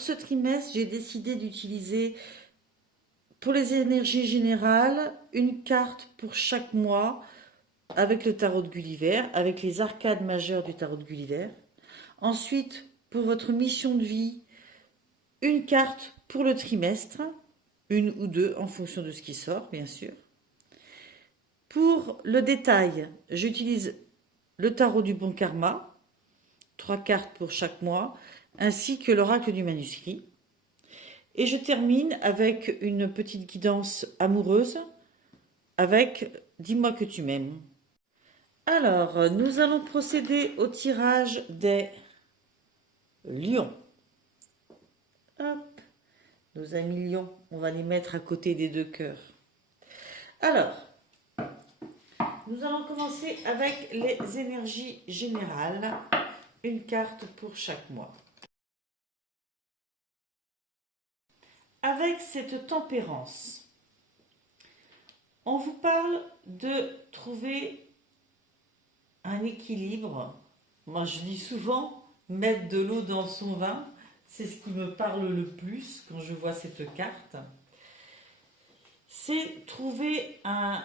pour ce trimestre, j'ai décidé d'utiliser pour les énergies générales une carte pour chaque mois avec le tarot de Gulliver, avec les arcades majeures du tarot de Gulliver. Ensuite, pour votre mission de vie, une carte pour le trimestre, une ou deux en fonction de ce qui sort, bien sûr. Pour le détail, j'utilise le tarot du bon karma, 3 cartes pour chaque mois, ainsi que l'oracle du manuscrit. Et je termine avec une petite guidance amoureuse avec « Dis-moi que tu m'aimes ». Alors, nous allons procéder au tirage des lions. Hop, nos amis lions, on va les mettre à côté des 2 cœurs. Alors, nous allons commencer avec les énergies générales. Une carte pour chaque mois. Avec cette tempérance, on vous parle de trouver un équilibre. Moi, je dis souvent, mettre de l'eau dans son vin, c'est ce qui me parle le plus quand je vois cette carte. C'est trouver un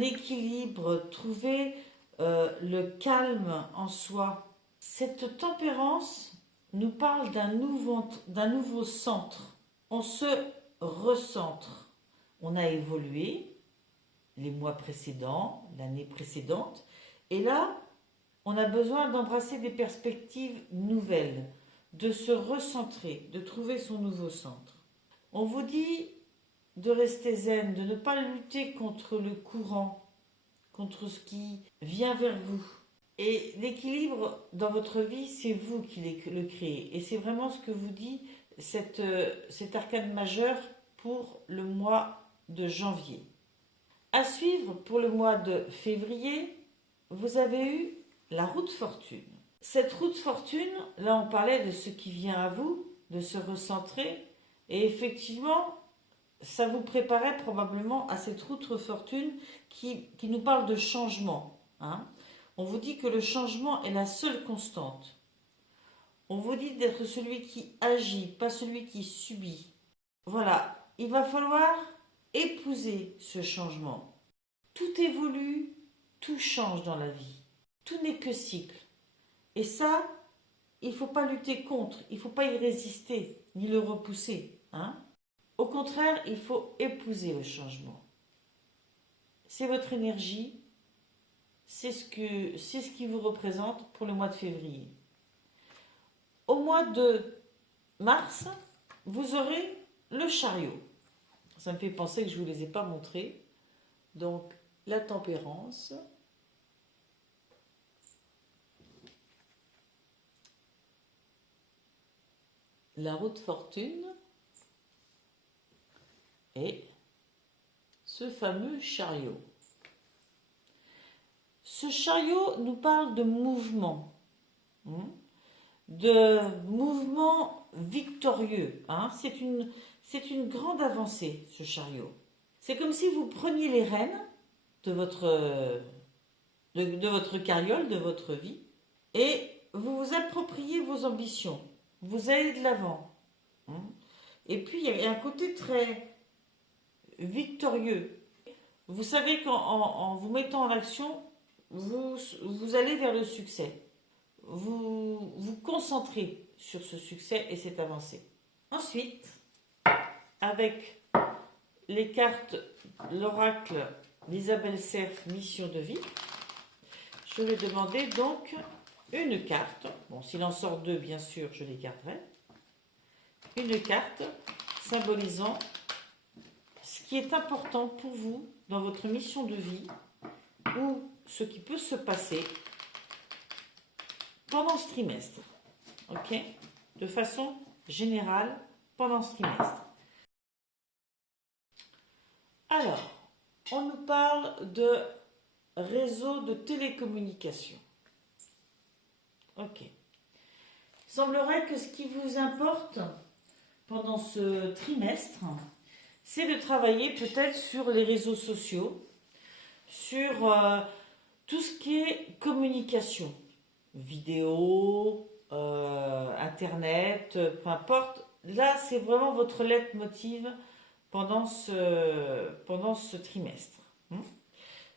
équilibre, trouver le calme en soi. Cette tempérance nous parle d'un nouveau centre. On se recentre. On a évolué les mois précédents, l'année précédente, et là, on a besoin d'embrasser des perspectives nouvelles, de se recentrer, de trouver son nouveau centre. On vous dit de rester zen, de ne pas lutter contre le courant, contre ce qui vient vers vous. Et l'équilibre dans votre vie, c'est vous qui le créez. Et c'est vraiment ce que vous dit cet arcane majeur pour le mois de janvier. À suivre pour le mois de février, vous avez eu la roue de fortune. Cette roue de fortune, là on parlait de ce qui vient à vous, de se recentrer, et effectivement, ça vous préparait probablement à cette roue de fortune qui nous parle de changement. On vous dit que le changement est la seule constante. On vous dit d'être celui qui agit, pas celui qui subit. Voilà, il va falloir épouser ce changement. Tout évolue, tout change dans la vie. Tout n'est que cycle. Et ça, il ne faut pas lutter contre, il ne faut pas y résister, ni le repousser. Au contraire, il faut épouser le changement. C'est votre énergie, c'est ce qui vous représente pour le mois de février. Au mois de mars, vous aurez le chariot. Ça me fait penser que je ne vous les ai pas montrés. Donc, la tempérance, la roue de fortune et ce fameux chariot. Ce chariot nous parle de mouvement, victorieux. C'est une grande avancée, ce chariot. C'est comme si vous preniez les rênes de votre carriole, de votre vie, et vous vous appropriez vos ambitions. Vous allez de l'avant. Et puis, il y a un côté très victorieux. Vous savez qu'en vous mettant en action, vous allez vers le succès. Vous vous concentrez sur ce succès et cette avancée. Ensuite, avec les cartes, l'oracle d'Isabelle Cerf, mission de vie, je vais demander donc une carte. Bon, s'il en sort 2, bien sûr, je les garderai. Une carte symbolisant ce qui est important pour vous dans votre mission de vie ou ce qui peut se passer pendant ce trimestre. Ok? De façon générale, pendant ce trimestre. Alors, on nous parle de réseau de télécommunication. Ok. Il semblerait que ce qui vous importe pendant ce trimestre, c'est de travailler peut-être sur les réseaux sociaux, sur tout ce qui est communication, vidéo, internet, peu importe là, c'est vraiment votre leitmotiv pendant ce trimestre.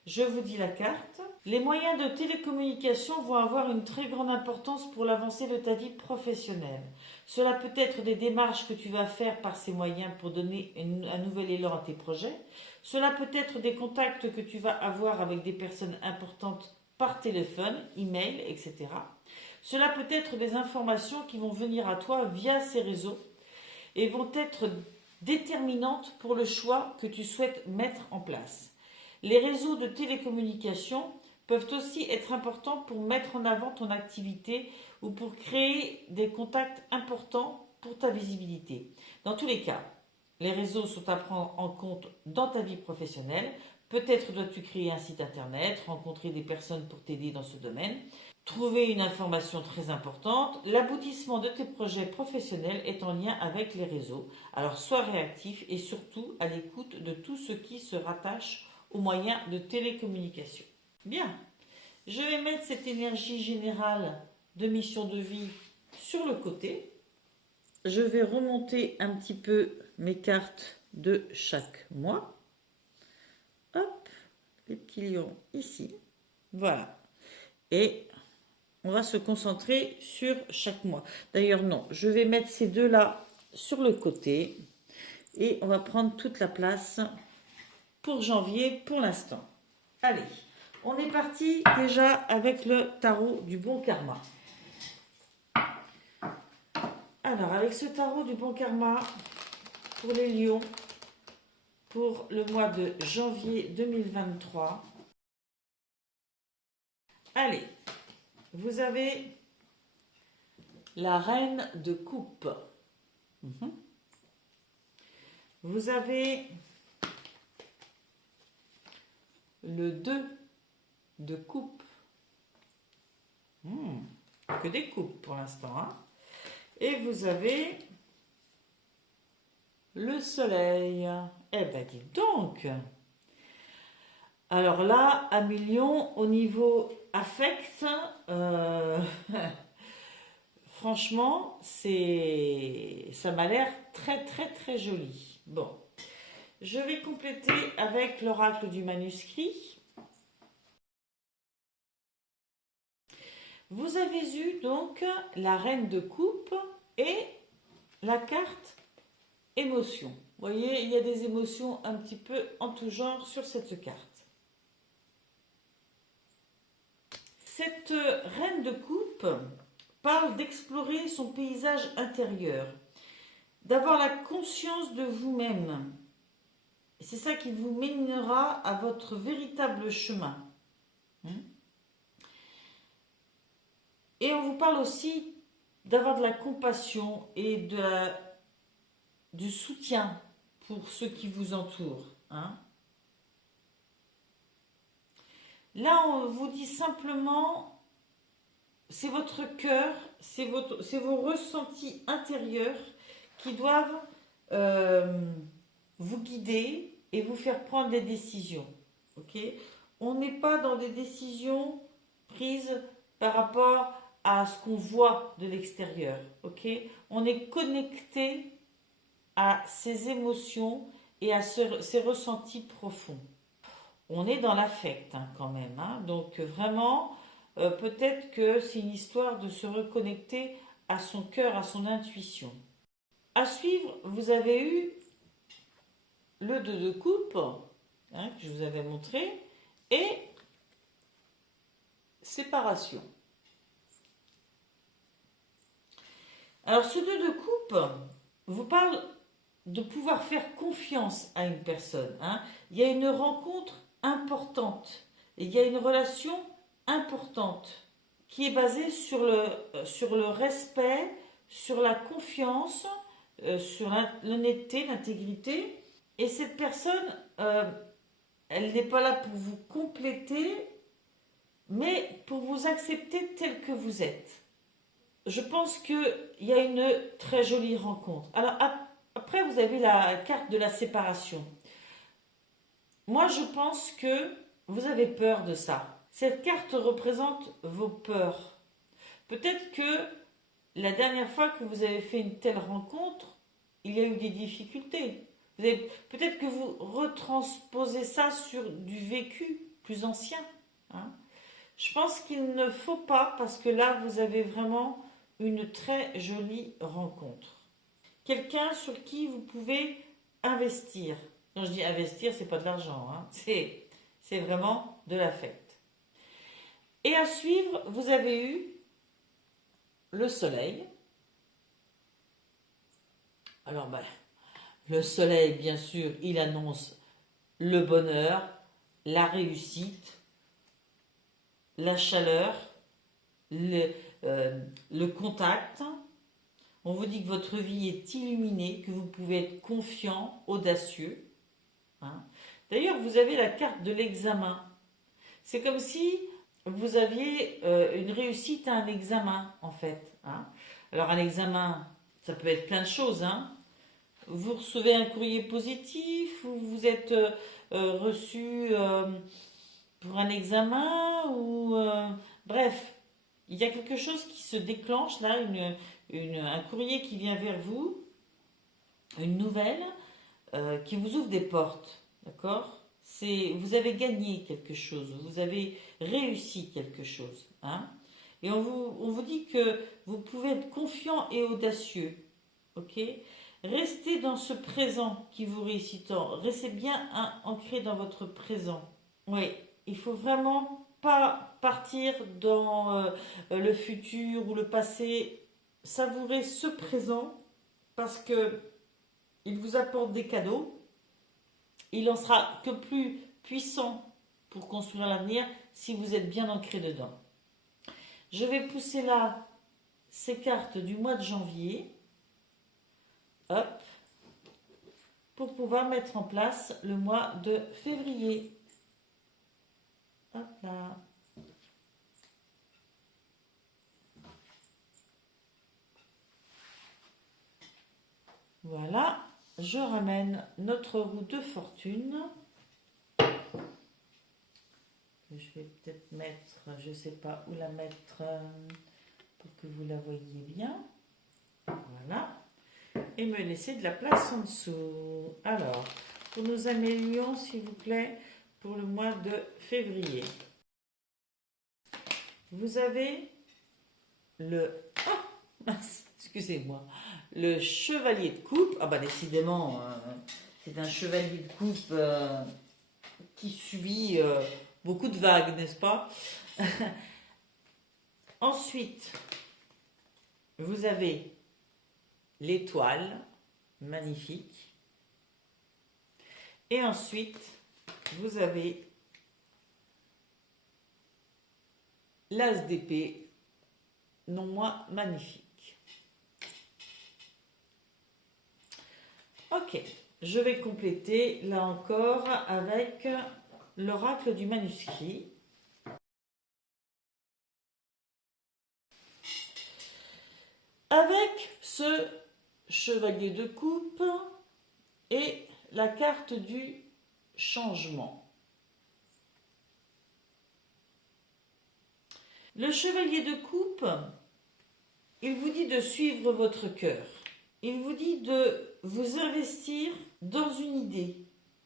Je vous dis la carte. Les moyens de télécommunication vont avoir une très grande importance pour l'avancée de ta vie professionnelle. Cela peut être des démarches que tu vas faire par ces moyens pour donner un nouvel élan à tes projets. Cela peut être des contacts que tu vas avoir avec des personnes importantes par téléphone, email, etc. Cela peut être des informations qui vont venir à toi via ces réseaux et vont être déterminantes pour le choix que tu souhaites mettre en place. Les réseaux de télécommunication peuvent aussi être importants pour mettre en avant ton activité ou pour créer des contacts importants pour ta visibilité. Dans tous les cas, les réseaux sont à prendre en compte dans ta vie professionnelle. Peut-être dois-tu créer un site internet, rencontrer des personnes pour t'aider dans ce domaine, trouver une information très importante. L'aboutissement de tes projets professionnels est en lien avec les réseaux. Alors sois réactif et surtout à l'écoute de tout ce qui se rattache aux moyens de télécommunication. Bien, je vais mettre cette énergie générale de mission de vie sur le côté. Je vais remonter un petit peu mes cartes de chaque mois. Hop, les petits lions ici. Voilà. Et on va se concentrer sur chaque mois. D'ailleurs, non, je vais mettre ces deux-là sur le côté. Et on va prendre toute la place pour janvier pour l'instant. Allez, on est parti déjà avec le tarot du bon karma. Alors, avec ce tarot du bon karma, pour les lions, pour le mois de janvier 2023. Allez, vous avez la reine de coupe. Vous avez le 2 de coupe. Que des coupes pour l'instant. Hein. Et vous avez le soleil. Eh ben dis donc. Alors là, à million, au niveau affect, franchement, ça m'a l'air très très très joli. Bon, je vais compléter avec l'oracle du manuscrit. Vous avez eu donc la reine de coupe et la carte émotion. Vous voyez, il y a des émotions un petit peu en tout genre sur cette carte. Cette reine de coupe parle d'explorer son paysage intérieur, d'avoir la conscience de vous-même. C'est ça qui vous mènera à votre véritable chemin. Et on vous parle aussi d'avoir de la compassion et du soutien pour ceux qui vous entourent. Là, on vous dit simplement, c'est votre cœur, c'est vos ressentis intérieurs qui doivent vous guider et vous faire prendre des décisions. Okay, on n'est pas dans des décisions prises par rapport à ce qu'on voit de l'extérieur. Okay, on est connecté à ses émotions et à ses ressentis profonds. On est dans l'affect quand même. Donc vraiment, peut-être que c'est une histoire de se reconnecter à son cœur, à son intuition. À suivre, vous avez eu le 2 de coupe, que je vous avais montré, et séparation. Alors ce 2 de coupe vous parle de pouvoir faire confiance à une personne. Il y a une rencontre importante, et il y a une relation importante qui est basée sur le respect, sur la confiance, sur l'honnêteté, l'intégrité. Et cette personne, elle n'est pas là pour vous compléter, mais pour vous accepter tel que vous êtes. Je pense qu'il y a une très jolie rencontre. Alors après, vous avez la carte de la séparation. Moi, je pense que vous avez peur de ça. Cette carte représente vos peurs. Peut-être que la dernière fois que vous avez fait une telle rencontre, il y a eu des difficultés. Peut-être que vous retransposez ça sur du vécu plus ancien. Hein. Je pense qu'il ne faut pas, parce que là, vous avez vraiment une très jolie rencontre. Quelqu'un sur qui vous pouvez investir. Quand je dis investir, c'est pas de l'argent, hein. C'est vraiment de l'affect. Et à suivre, vous avez eu le soleil. Alors, le soleil, bien sûr, il annonce le bonheur, la réussite, la chaleur, le contact. On vous dit que votre vie est illuminée, que vous pouvez être confiant, audacieux. Hein. D'ailleurs, vous avez la carte de l'examen. C'est comme si vous aviez une réussite à un examen, en fait. Hein. Alors, un examen, ça peut être plein de choses. Hein. Vous recevez un courrier positif, ou vous êtes reçu pour un examen, ou bref, il y a quelque chose qui se déclenche là, un courrier qui vient vers vous, une nouvelle qui vous ouvre des portes, d'accord? Vous avez gagné quelque chose, vous avez réussi quelque chose, hein? Et on vous dit que vous pouvez être confiant et audacieux, ok? Restez dans ce présent qui vous réussit tant, restez bien ancré dans votre présent. Oui, il faut vraiment pas partir dans le futur ou le passé. Savourez ce présent parce que il vous apporte des cadeaux. Il en sera que plus puissant pour construire l'avenir si vous êtes bien ancré dedans. Je vais pousser là ces cartes du mois de janvier. Hop, pour pouvoir mettre en place le mois de février. Hop là. Voilà, je ramène notre roue de fortune. Je vais peut-être mettre, je ne sais pas où la mettre pour que vous la voyiez bien. Voilà. Et me laisser de la place en dessous. Alors, pour nous améliorons, s'il vous plaît, pour le mois de février. Vous avez le... Ah, excusez-moi. Le chevalier de coupe. Ah bah décidément, c'est un chevalier de coupe qui subit beaucoup de vagues, n'est-ce pas? Ensuite, vous avez l'étoile, magnifique. Et ensuite, vous avez l'as d'épée, non moins magnifique. Ok, je vais compléter là encore avec l'oracle du manuscrit. Avec ce chevalier de coupe et la carte du changement. Le chevalier de coupe, il vous dit de suivre votre cœur. Il vous dit de vous investir dans une idée,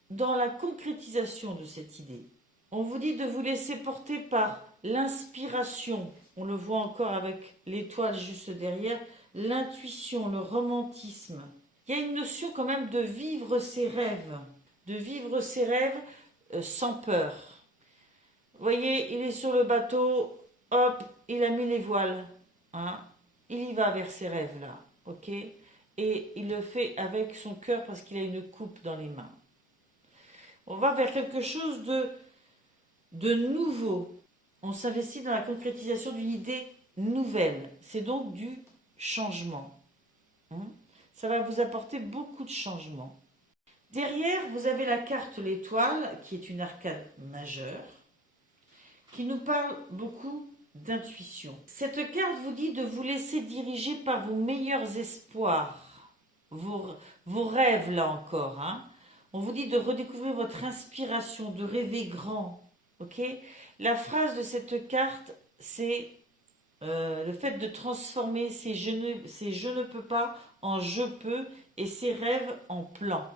dans la concrétisation de cette idée. On vous dit de vous laisser porter par l'inspiration. On le voit encore avec l'étoile juste derrière. L'intuition, le romantisme. Il y a une notion quand même de vivre ses rêves. De vivre ses rêves sans peur. Vous voyez, il est sur le bateau, hop, il a mis les voiles. Hein, il y va vers ses rêves là, ok? Et il le fait avec son cœur parce qu'il a une coupe dans les mains. On va vers quelque chose de nouveau. On s'investit dans la concrétisation d'une idée nouvelle. C'est donc du changement. Ça va vous apporter beaucoup de changements. Derrière, vous avez la carte l'étoile, qui est une arcane majeure, qui nous parle beaucoup d'intuition. Cette carte vous dit de vous laisser diriger par vos meilleurs espoirs, vos rêves là encore. Hein. On vous dit de redécouvrir votre inspiration, de rêver grand. Okay, la phrase de cette carte, c'est le fait de transformer ces je ne peux pas en je peux et ses rêves en plan.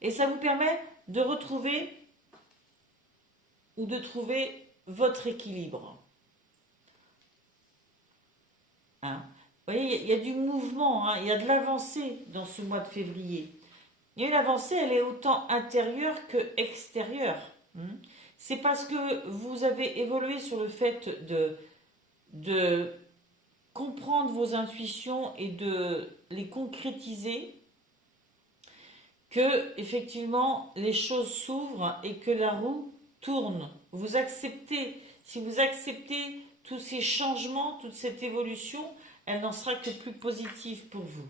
Et ça vous permet de retrouver ou de trouver votre équilibre. Hein? Vous voyez, il y a du mouvement, hein, il y a de l'avancée dans ce mois de février. Il y a une avancée, elle est autant intérieure que extérieure. C'est parce que vous avez évolué sur le fait de comprendre vos intuitions et de les concrétiser que, effectivement, les choses s'ouvrent et que la roue tourne. Vous acceptez, si vous acceptez tous ces changements, toute cette évolution, elle n'en sera que plus positive pour vous.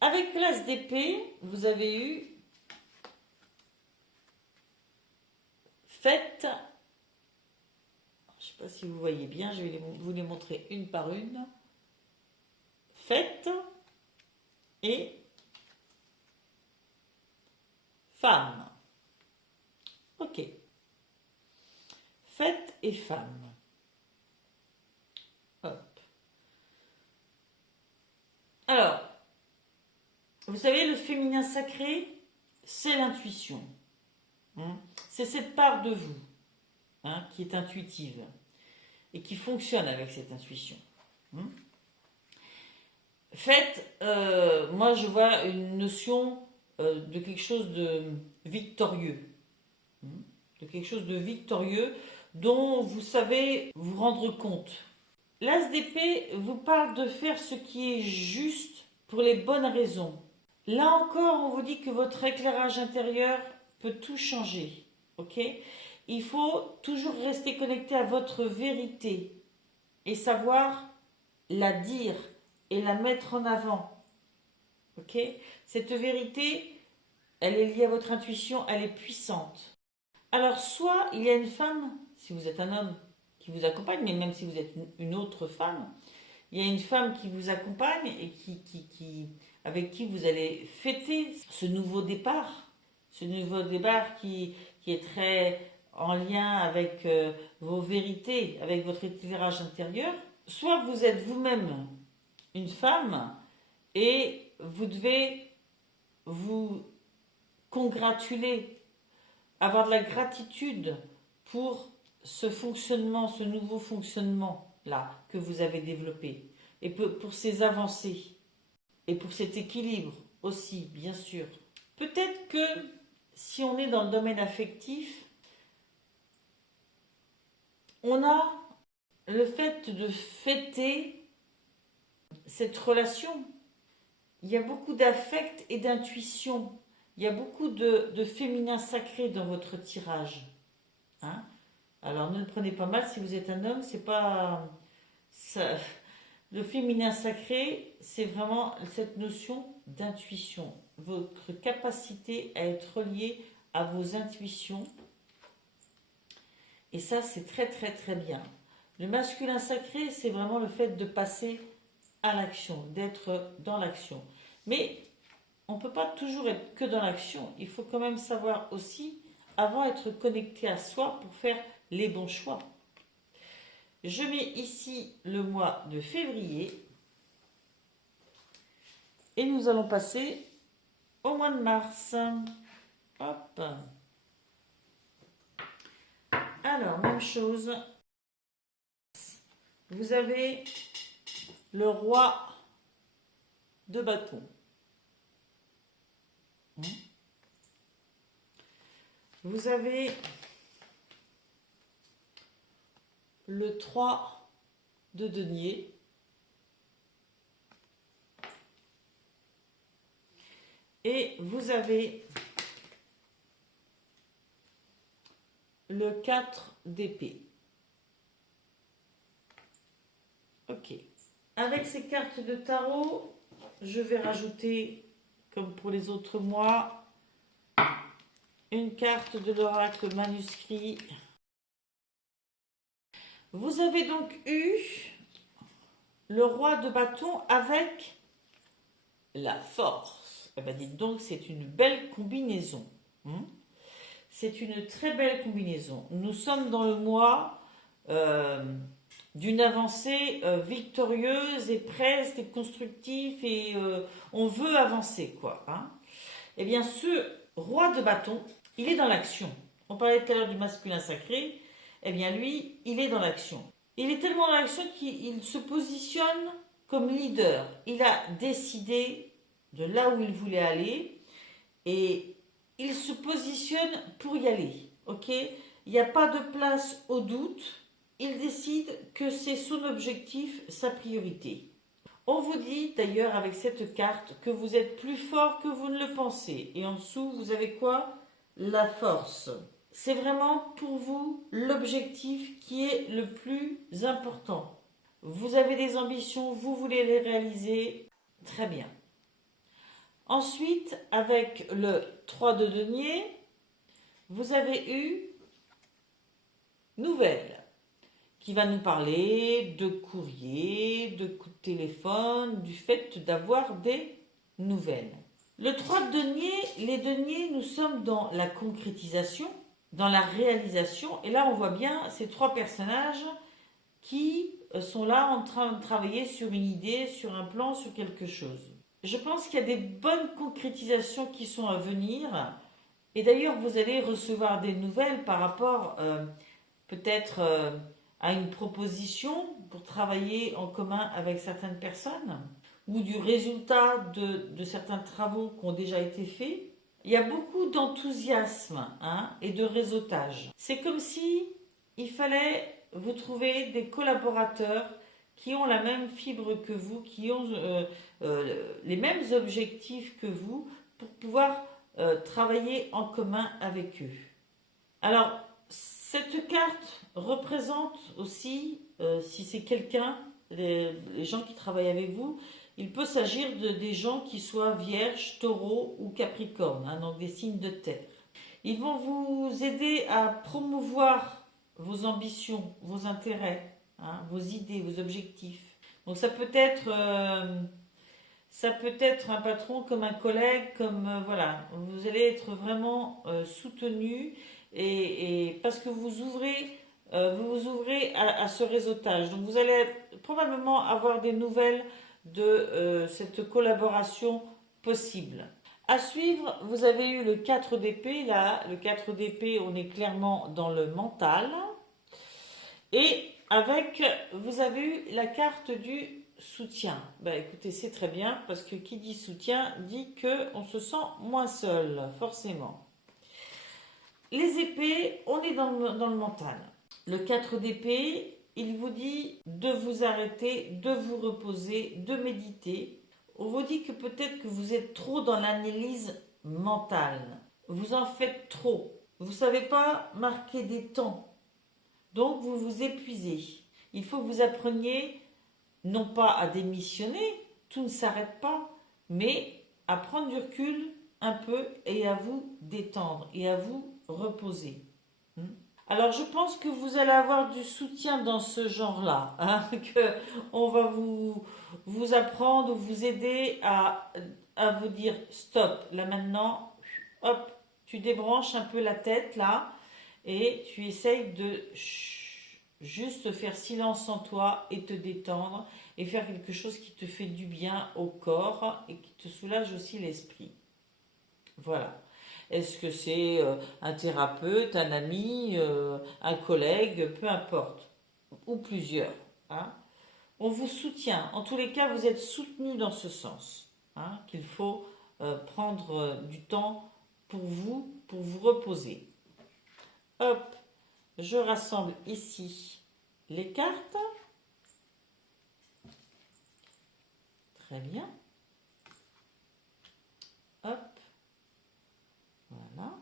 Avec l'As d'épée, vous avez eu fête. Je ne sais pas si vous voyez bien, je vais vous les montrer une par une. Fête et femme. Ok. Fête et femme. Hop. Alors, vous savez, le féminin sacré, c'est l'intuition. C'est cette part de vous qui est intuitive et qui fonctionne avec cette intuition. Faites, moi je vois une notion de quelque chose de victorieux. De quelque chose de victorieux dont vous savez vous rendre compte. L'As d'épée vous parle de faire ce qui est juste pour les bonnes raisons. Là encore, on vous dit que votre éclairage intérieur peut tout changer. Ok ? Il faut toujours rester connecté à votre vérité et savoir la dire et la mettre en avant. Ok ? Cette vérité, elle est liée à votre intuition, elle est puissante. Alors, soit il y a une femme, si vous êtes un homme, qui vous accompagne, mais même si vous êtes une autre femme, il y a une femme qui vous accompagne et avec qui vous allez fêter ce nouveau départ qui est très en lien avec vos vérités, avec votre éclairage intérieur. Soit vous êtes vous-même une femme et vous devez vous congratuler, avoir de la gratitude pour ce fonctionnement, ce nouveau fonctionnement-là que vous avez développé, et pour ces avancées, et pour cet équilibre aussi, bien sûr. Peut-être que si on est dans le domaine affectif, on a le fait de fêter cette relation. Il y a beaucoup d'affect et d'intuition. Il y a beaucoup de féminin sacré dans votre tirage. Alors ne le prenez pas mal si vous êtes un homme, c'est pas ça. Le féminin sacré, c'est vraiment cette notion d'intuition, votre capacité à être relié à vos intuitions. Et ça, c'est très très très bien. Le masculin sacré, c'est vraiment le fait de passer à l'action, d'être dans l'action. Mais on ne peut pas toujours être que dans l'action. Il faut quand même savoir aussi, avant, être connecté à soi pour faire les bons choix. Je mets ici le mois de février. Et nous allons passer au mois de mars. Hop. Alors, même chose. Vous avez le roi de bâton. Vous avez le 3 de denier. Et vous avez le 4 d'épée. Ok. Avec ces cartes de tarot, je vais rajouter, comme pour les autres mois, une carte de l'oracle manuscrit. Vous avez donc eu le roi de bâton avec la force. Eh bien, dites donc, c'est une belle combinaison. C'est une très belle combinaison. Nous sommes dans le mois d'une avancée victorieuse et presque et constructive et on veut avancer quoi. Hein. Eh bien ce roi de bâton, il est dans l'action. On parlait tout à l'heure du masculin sacré, eh bien lui, il est dans l'action. Il est tellement dans l'action qu'il se positionne comme leader. Il a décidé de là où il voulait aller et il se positionne pour y aller. Ok? Il n'y a pas de place au doute. Il décide que c'est son objectif, sa priorité. On vous dit d'ailleurs avec cette carte que vous êtes plus fort que vous ne le pensez. Et en dessous, vous avez quoi? La force. C'est vraiment pour vous l'objectif qui est le plus important. Vous avez des ambitions, vous voulez les réaliser. Très bien. Ensuite, avec le 3 de denier, vous avez eu nouvelle qui va nous parler de courrier, de coups de téléphone, du fait d'avoir des nouvelles. Le 3 de denier, les deniers, nous sommes dans la concrétisation, dans la réalisation. Et là, on voit bien ces trois personnages qui sont là en train de travailler sur une idée, sur un plan, sur quelque chose. Je pense qu'il y a des bonnes concrétisations qui sont à venir. Et d'ailleurs, vous allez recevoir des nouvelles par rapport peut-être à une proposition pour travailler en commun avec certaines personnes ou du résultat de certains travaux qui ont déjà été faits. Il y a beaucoup d'enthousiasme et de réseautage. C'est comme si il fallait vous trouver des collaborateurs qui ont la même fibre que vous, qui ont les mêmes objectifs que vous pour pouvoir travailler en commun avec eux. Alors, cette carte représente aussi, si c'est quelqu'un, les gens qui travaillent avec vous, il peut s'agir des gens qui soient vierges, taureaux ou capricornes, donc des signes de terre. Ils vont vous aider à promouvoir vos ambitions, vos intérêts, vos idées, vos objectifs. Donc ça peut être un patron comme un collègue, comme voilà, vous allez être vraiment soutenu et parce que vous vous ouvrez à ce réseautage. Donc vous allez probablement avoir des nouvelles de cette collaboration possible. À suivre, vous avez eu le 4 d'épée. Là, le 4 d'épée, on est clairement dans le mental. Et avec, vous avez eu la carte du soutien. Ben, écoutez, c'est très bien parce que qui dit soutien dit qu'on se sent moins seul, forcément. Les épées, on est dans le mental. Le 4 d'épée, il vous dit de vous arrêter, de vous reposer, de méditer. On vous dit que peut-être que vous êtes trop dans l'analyse mentale. Vous en faites trop. Vous ne savez pas marquer des temps. Donc vous vous épuisez. Il faut que vous appreniez non pas à démissionner, tout ne s'arrête pas, mais à prendre du recul un peu et à vous détendre et à vous reposer. Alors je pense que vous allez avoir du soutien dans ce genre-là, que on va vous apprendre, vous aider à vous dire stop, là maintenant, hop, tu débranches un peu la tête là et tu essayes de juste faire silence en toi et te détendre et faire quelque chose qui te fait du bien au corps et qui te soulage aussi l'esprit. Voilà. Est-ce que c'est un thérapeute, un ami, un collègue, peu importe, ou plusieurs. On vous soutient. En tous les cas, vous êtes soutenu dans ce sens, qu'il faut prendre du temps pour vous reposer. Hop, je rassemble ici les cartes. Très bien. Hop. Voilà.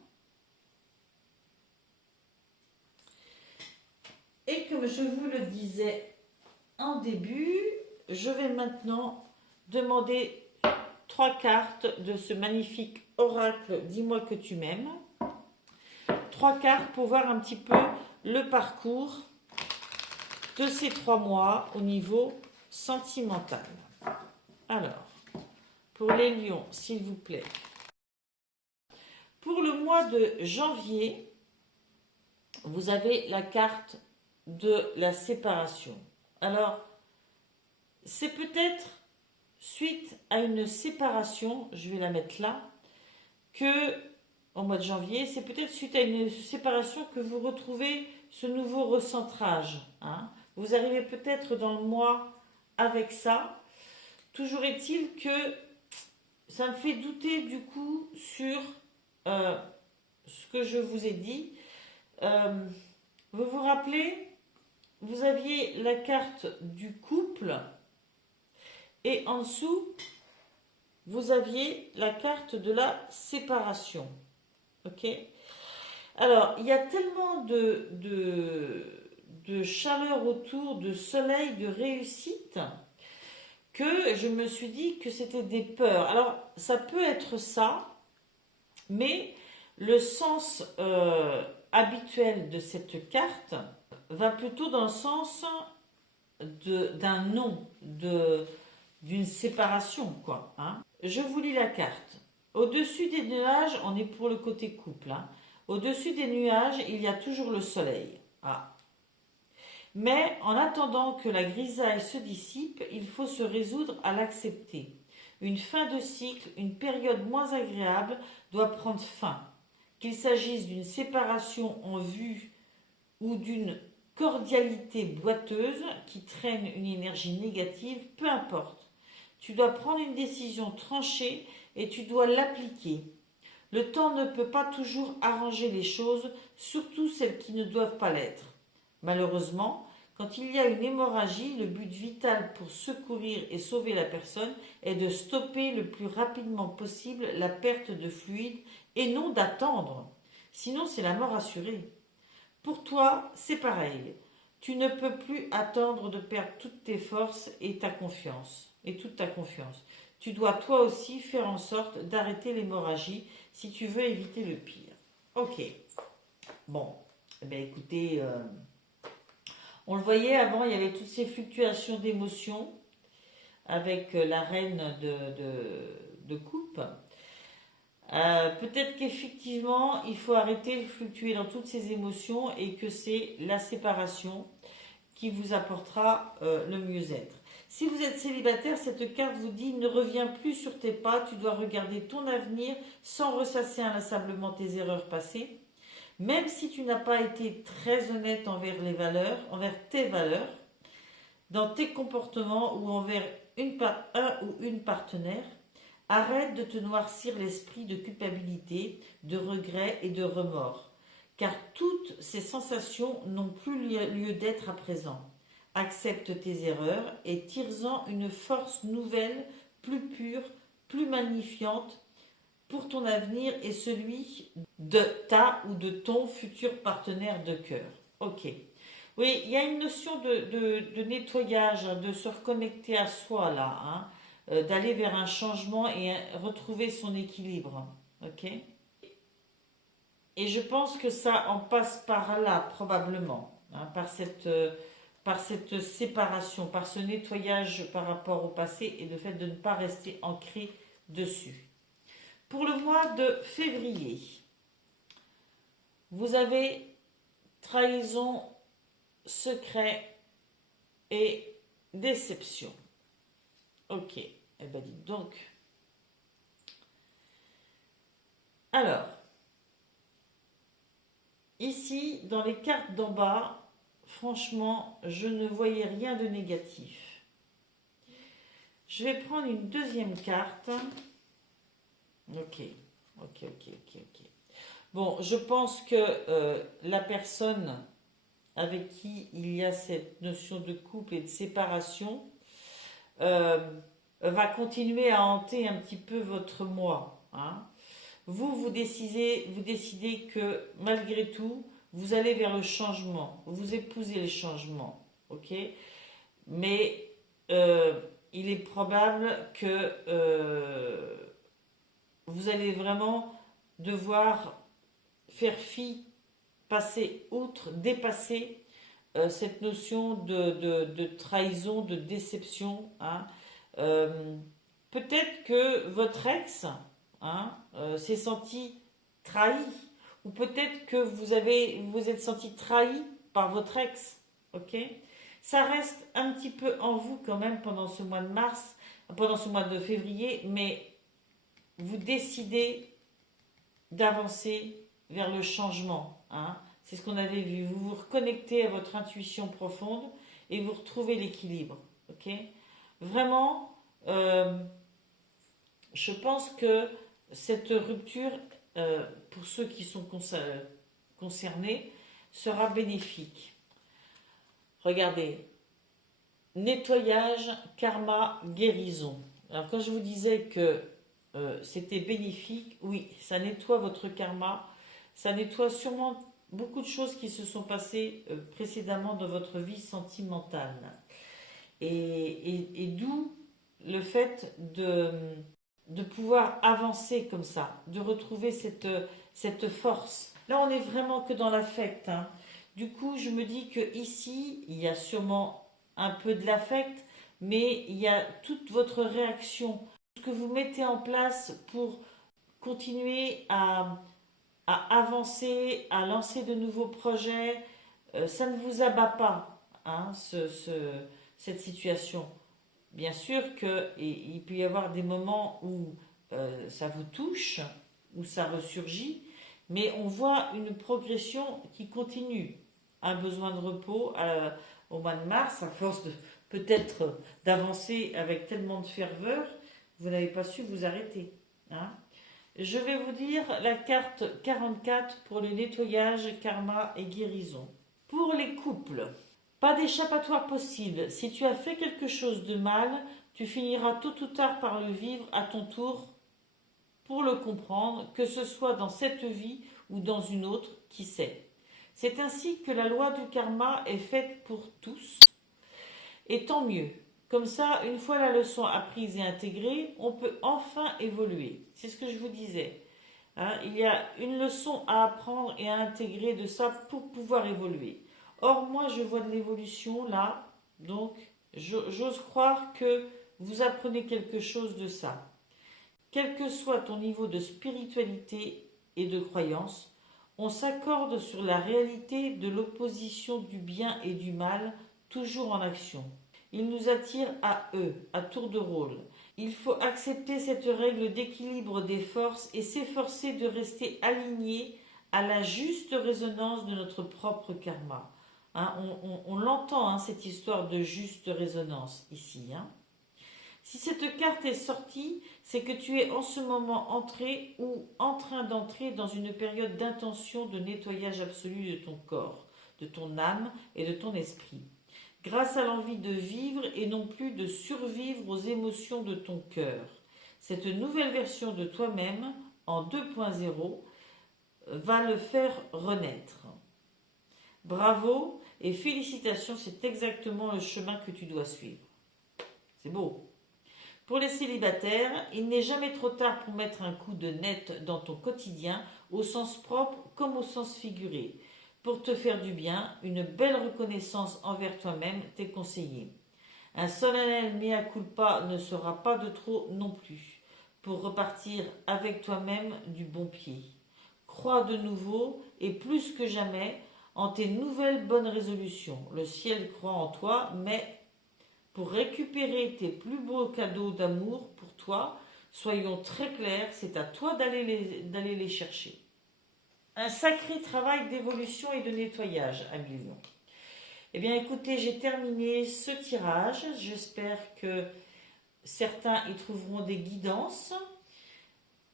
Et comme je vous le disais en début, je vais maintenant demander 3 cartes de ce magnifique oracle « Dis-moi que tu m'aimes ». 3 cartes pour voir un petit peu le parcours de ces 3 mois au niveau sentimental. Alors, pour les lions, s'il vous plaît. Pour le mois de janvier, vous avez la carte de la séparation. Alors, c'est peut-être suite à une séparation, je vais la mettre là, que au mois de janvier, c'est peut-être suite à une séparation que vous retrouvez ce nouveau recentrage, hein. Vous arrivez peut-être dans le mois avec ça. Toujours est-il que ça me fait douter du coup sur euh, ce que je vous ai dit. Euh, vous vous rappelez, vous aviez la carte du couple et en dessous, vous aviez la carte de la séparation. Ok? Alors, il y a tellement de chaleur autour, de soleil, de réussite, que je me suis dit que c'était des peurs. Alors, ça peut être ça, mais le sens habituel de cette carte va plutôt dans le sens d'un non, d'une séparation, quoi, hein. Je vous lis la carte. Au-dessus des nuages, on est pour le côté couple, hein. Au-dessus des nuages, il y a toujours le soleil. Ah. Mais en attendant que la grisaille se dissipe, il faut se résoudre à l'accepter. Une fin de cycle, une période moins agréable doit prendre fin. Qu'il s'agisse d'une séparation en vue ou d'une cordialité boiteuse qui traîne une énergie négative, peu importe. Tu dois prendre une décision tranchée et tu dois l'appliquer. Le temps ne peut pas toujours arranger les choses, surtout celles qui ne doivent pas l'être. Malheureusement, quand il y a une hémorragie, le but vital pour secourir et sauver la personne est de stopper le plus rapidement possible la perte de fluide et non d'attendre. Sinon, c'est la mort assurée. Pour toi, c'est pareil. Tu ne peux plus attendre de perdre toutes tes forces et ta confiance, et toute ta confiance. Tu dois toi aussi faire en sorte d'arrêter l'hémorragie si tu veux éviter le pire. Ok. Bon. Eh bien, écoutez, on le voyait avant, il y avait toutes ces fluctuations d'émotions avec la reine de coupe. Peut-être qu'effectivement, il faut arrêter de fluctuer dans toutes ces émotions et que c'est la séparation qui vous apportera le mieux-être. Si vous êtes célibataire, cette carte vous dit ne reviens plus sur tes pas, tu dois regarder ton avenir sans ressasser inlassablement tes erreurs passées. Même si tu n'as pas été très honnête envers les valeurs, envers tes valeurs, dans tes comportements ou envers un ou une partenaire, arrête de te noircir l'esprit de culpabilité, de regret et de remords, car toutes ces sensations n'ont plus lieu d'être à présent. Accepte tes erreurs et tire-en une force nouvelle, plus pure, plus magnifiante pour ton avenir et celui de ta ou de ton futur partenaire de cœur. Ok. Oui, il y a une notion de nettoyage, hein, de se reconnecter à soi là, hein, d'aller vers un changement et retrouver son équilibre. Ok. Et je pense que ça en passe par là, probablement, hein, par cette séparation, par ce nettoyage par rapport au passé et le fait de ne pas rester ancré dessus. Pour le mois de février, vous avez trahison, secret et déception. Ok, eh bien dites donc. Alors, ici, dans les cartes d'en bas, franchement, je ne voyais rien de négatif. Je vais prendre une deuxième carte. Ok. Bon, je pense que la personne avec qui il y a cette notion de couple et de séparation euh, va continuer à hanter un petit peu votre moi, hein. Vous décidez que malgré tout, vous allez vers le changement, vous épousez le changement, ok? Mais il est probable que vous allez vraiment devoir faire fi, passer outre, dépasser cette notion de trahison, de déception, hein. Euh, Peut-être que votre ex, hein, s'est senti trahi, ou peut-être que vous êtes senti trahi par votre ex, ok? Ça reste un petit peu en vous quand même pendant ce mois de mars, pendant ce mois de février, mais vous décidez d'avancer vers le changement. Hein. C'est ce qu'on avait vu. Vous vous reconnectez à votre intuition profonde et vous retrouvez l'équilibre. Ok. Vraiment, je pense que cette rupture, pour ceux qui sont concernés, sera bénéfique. Regardez, nettoyage, karma, guérison. Alors quand je vous disais que c'était bénéfique, oui, ça nettoie votre karma, ça nettoie sûrement beaucoup de choses qui se sont passées précédemment dans votre vie sentimentale. Et d'où le fait de pouvoir avancer comme ça, de retrouver cette force. Là, on est vraiment que dans l'affect. Hein. Du coup, je me dis que ici, il y a sûrement un peu de l'affect, mais il y a toute votre réaction, ce que vous mettez en place pour continuer à avancer, à lancer de nouveaux projets. Ça ne vous abat pas, hein, cette situation. Bien sûr qu'il peut y avoir des moments où ça vous touche, où ça ressurgit, mais on voit une progression qui continue. Un besoin de repos au mois de mars, à force de peut-être d'avancer avec tellement de ferveur, vous n'avez pas su vous arrêter. Hein. Je vais vous dire la carte 44 pour le nettoyage, karma et guérison. Pour les couples, pas d'échappatoire possible. Si tu as fait quelque chose de mal, tu finiras tôt ou tard par le vivre à ton tour pour le comprendre, que ce soit dans cette vie ou dans une autre, qui sait. C'est ainsi que la loi du karma est faite pour tous, et tant mieux. Comme ça, une fois la leçon apprise et intégrée, on peut enfin évoluer. C'est ce que je vous disais. Hein, il y a une leçon à apprendre et à intégrer de ça pour pouvoir évoluer. Or, moi, je vois de l'évolution là, donc j'ose croire que vous apprenez quelque chose de ça. Quel que soit ton niveau de spiritualité et de croyance, on s'accorde sur la réalité de l'opposition du bien et du mal, toujours en action. Ils nous attirent à eux, à tour de rôle. Il faut accepter cette règle d'équilibre des forces et s'efforcer de rester aligné à la juste résonance de notre propre karma. Hein, on l'entend, hein, cette histoire de juste résonance ici. Hein. Si cette carte est sortie, c'est que tu es en ce moment entré ou en train d'entrer dans une période d'intention de nettoyage absolu de ton corps, de ton âme et de ton esprit. Grâce à l'envie de vivre et non plus de survivre aux émotions de ton cœur. Cette nouvelle version de toi-même, en 2.0, va le faire renaître. Bravo et félicitations, c'est exactement le chemin que tu dois suivre. C'est beau. Pour les célibataires, il n'est jamais trop tard pour mettre un coup de net dans ton quotidien, au sens propre comme au sens figuré. Pour te faire du bien, une belle reconnaissance envers toi-même t'est conseillée. Un solennel mea culpa ne sera pas de trop non plus, pour repartir avec toi-même du bon pied. Crois de nouveau, et plus que jamais, en tes nouvelles bonnes résolutions. Le ciel croit en toi, mais pour récupérer tes plus beaux cadeaux d'amour pour toi, soyons très clairs, c'est à toi d'aller les chercher. Un sacré travail d'évolution et de nettoyage, amis lions. Eh bien écoutez, j'ai terminé ce tirage. J'espère que certains y trouveront des guidances.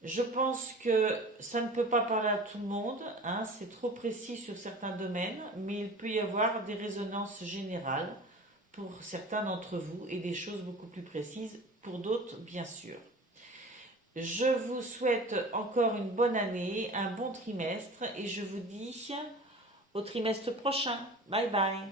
Je pense que ça ne peut pas parler à tout le monde, hein, c'est trop précis sur certains domaines, mais il peut y avoir des résonances générales pour certains d'entre vous et des choses beaucoup plus précises pour d'autres, bien sûr. Je vous souhaite encore une bonne année, un bon trimestre et je vous dis au trimestre prochain. Bye bye.